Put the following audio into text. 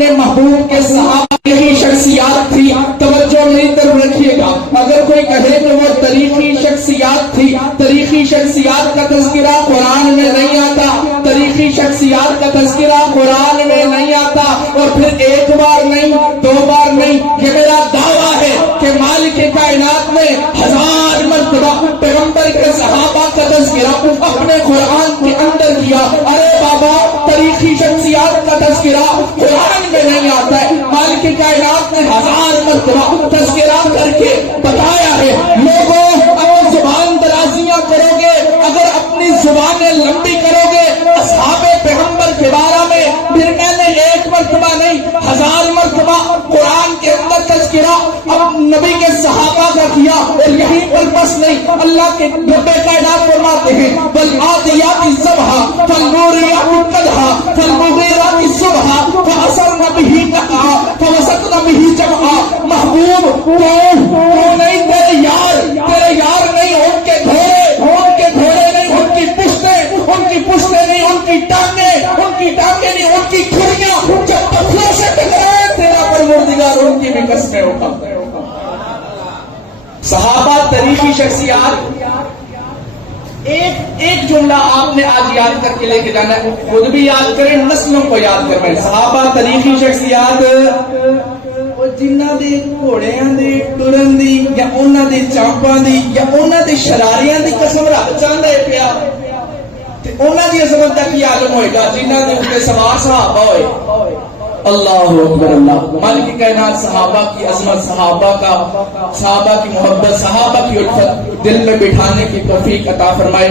اپنے محبوب کے صحابہ کی شخصیات تھی. توجہ میری طرف رکھیے گا. اگر کوئی کہے کہ وہ تاریخی شخصیات تھی، تاریخی شخصیات کا تذکرہ قرآن میں نہیں آتا، تاریخی شخصیات کا تذکرہ قرآن میں نہیں آتا، اور پھر ایک بار نہیں، دو بار نہیں، یہ میرا دعویٰ ہے کہ مالک کائنات نے 1000 مرتبہ پیغمبر کے صحابہ کا تذکرہ اپنے قرآن کے اندر کیا. ارے بابا، تاریخی شخصیات کا تذکرہ قرآن میں نہیں آتا ہے، مالک کائنات نے 1000 مرتبہ تذکرہ کر کے بتایا ہے. لوگوں، اگر زبان درازیاں کرو گے، اگر اپنی زبانیں لمبی کرو گے اصحاب پیغمبر کے بارے میں، پھر میں نے ایک مرتبہ نہیں 1000 مرتبہ قرآن کے اندر تذکرہ اب نبی کے صحابہ کا کیا. اور یہیں پر بس نہیں، اللہ کے رب کائنات فرماتے ہیں والعادیات ضبحا فالموریات قدحا فالمغیرات صبحا فاثرن به نقعا فوسطن به جمعا. محبوب کون نہیں؟ تیرے یار نہیں، ان کے گھوڑے نہیں، ان کی پشتیں نہیں، ان کی ٹانگیں نہیں، ان کی کھڑیاں جب پتھروں سے ٹکرائے تیرا پروردگار ان کی بھی قسمیں اٹھاتا ہے. صحابہ تاریخی شخصیات. ایک جملہ آپ نے آج یاد کر کے لے کے جانا ہے، خود بھی یاد کریں، نسلوں کو یاد کریں. صحابہ تاریخی شخصیات جنہ دے گھوڑیاں دے ٹرن دی یا انہاں دے چانپاں دی یا انہاں دے شراریاں دی قسم رب چاہندا ہے پیا، تے انہاں دی عظمت دا کی عالم ہوئے گا جنہ دے اوپر سوار صحابہ ہوئے. اللہ اکبر اللہ. مالک کائنات صحابہ کی عظمت، صحابہ کی محبت، صحابہ کی الفت دل میں بٹھانے کی توفیق عطا فرمائے.